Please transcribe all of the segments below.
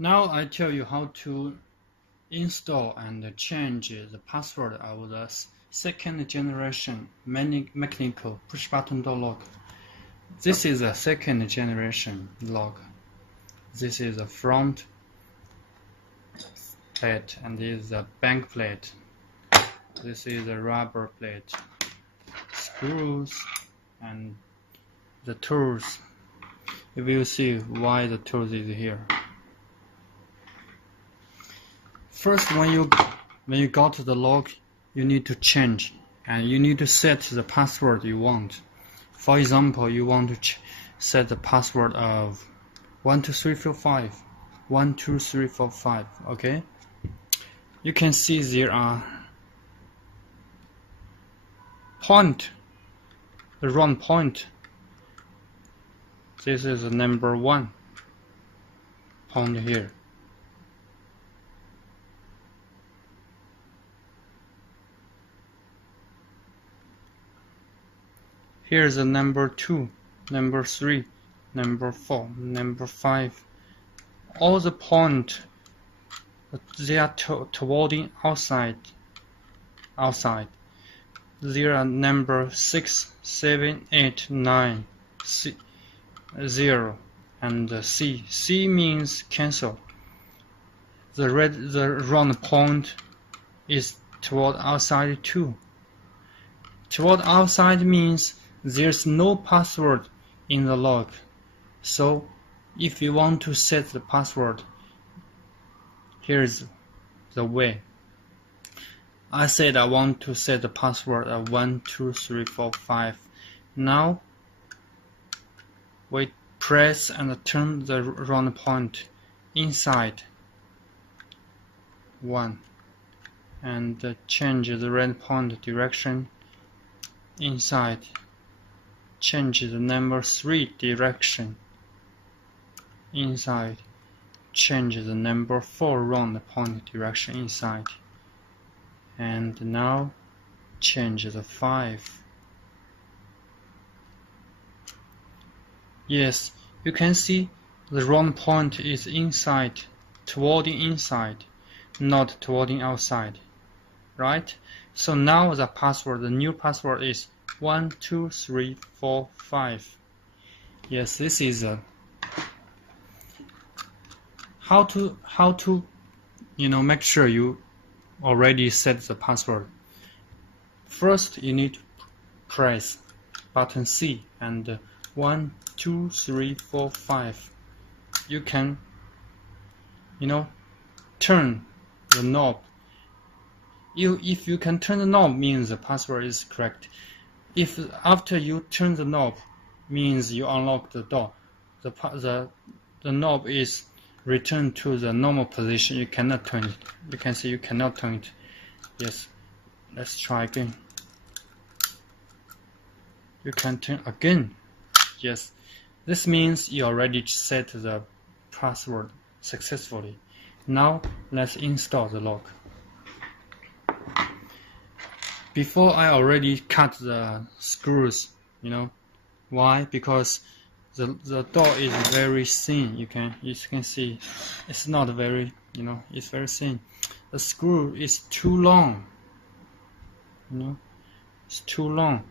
Now I tell you how to install and change the password of the second generation mechanical push button door lock. This is a second generation lock. This is a front plate and this is a back plate. This is a rubber plate, screws and the tools. You will see why the tools is here. First, when you got the lock, you need to change and you need to set the password you want. For example, you want to set the password of 12345, 12345. Okay. You can see there are the round point. This is the number 1 point here. Here's the number 2, number 3, number 4, number 5. All the points, they are towarding outside. There are number 6, 7, 8, 9, 0, and C. C means cancel. The round point is toward outside too. Toward outside means there's no password in the lock. So if you want to set the password, here's the way. I said I want to set the password of 12345. Now we press and turn the round point inside 1 and change the round point direction inside. Change the number 3 direction inside. Change the number 4 round point direction inside. And now change the 5. Yes, you can see the round point is inside, towarding inside, not towarding outside, right? So now the password, the new password is 12345. Yes, this is how to make sure you already set the password. First, you need to press button C and 1, 2, 3, 4, 5. You can turn the knob. If you can turn the knob, means the password is correct. If after you turn the knob, means you unlock the door, the knob is returned to the normal position. You cannot turn it. You can see you cannot turn it. Yes, let's try again. You can turn again. Yes, this means you already set the password successfully. Now let's install the lock. Before I already cut the screws, why? Because the door is very thin. You can see it's not very, it's very thin. The screw is too long. It's too long.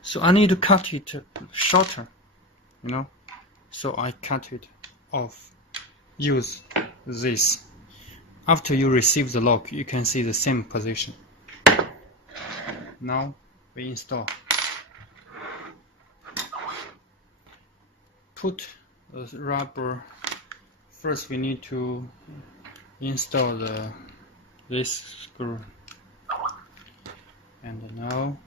So I need to cut it shorter. So I cut it off. Use this. After you receive the lock, you can see the same position. Now we install. Put the rubber. First we need to install this screw. And now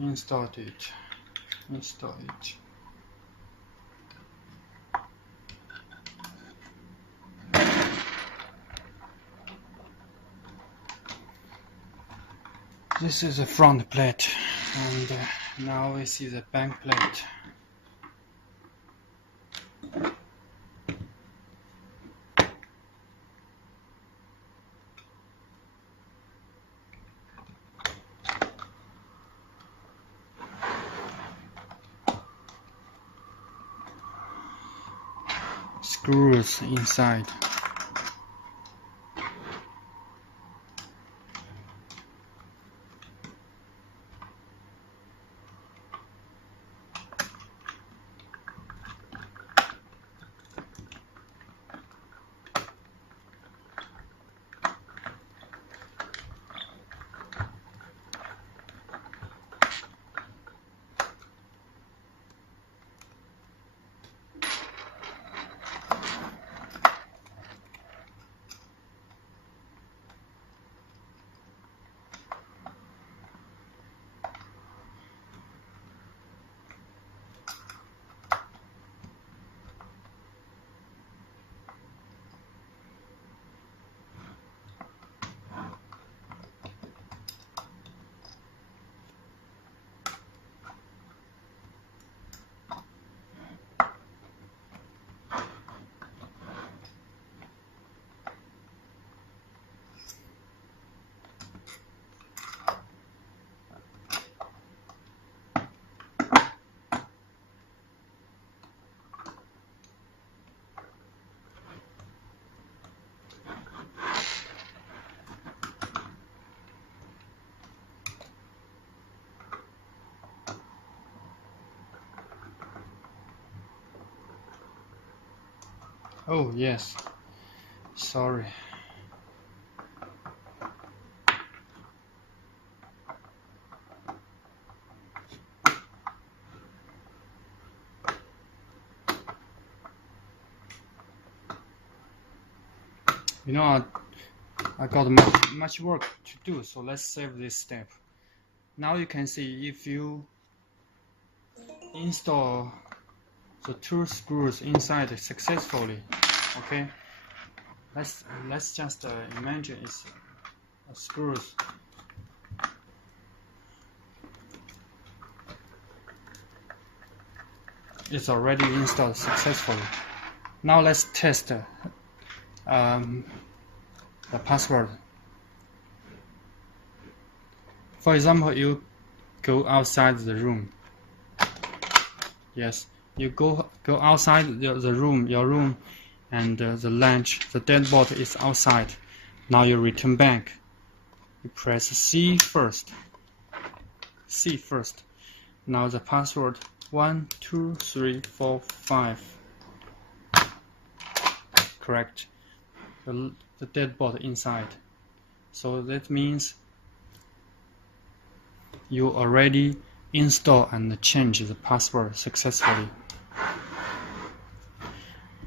install it. This is the front plate, and now we see the back plate. screws inside. Oh yes, sorry. You know, I got much work to do, so let's save this step. Now you can see if you install the two screws inside successfully. Okay, let's just imagine it's screws. It's already installed successfully. Now let's test the password. For example, you go outside the room. Yes, you go outside the room, your room, and the latch, the deadbolt is outside. Now you return back. You press C first. C first. Now the password 1 2 3 4 5. Correct. The deadbolt inside. So that means you already install and change the password successfully.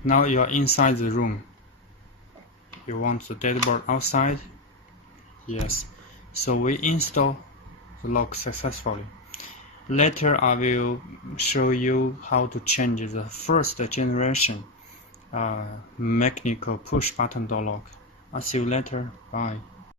Now you are inside the room. You want the deadbolt outside? Yes. So we install the lock successfully. Later I will show you how to change the first generation mechanical push button door lock. I'll see you later. Bye.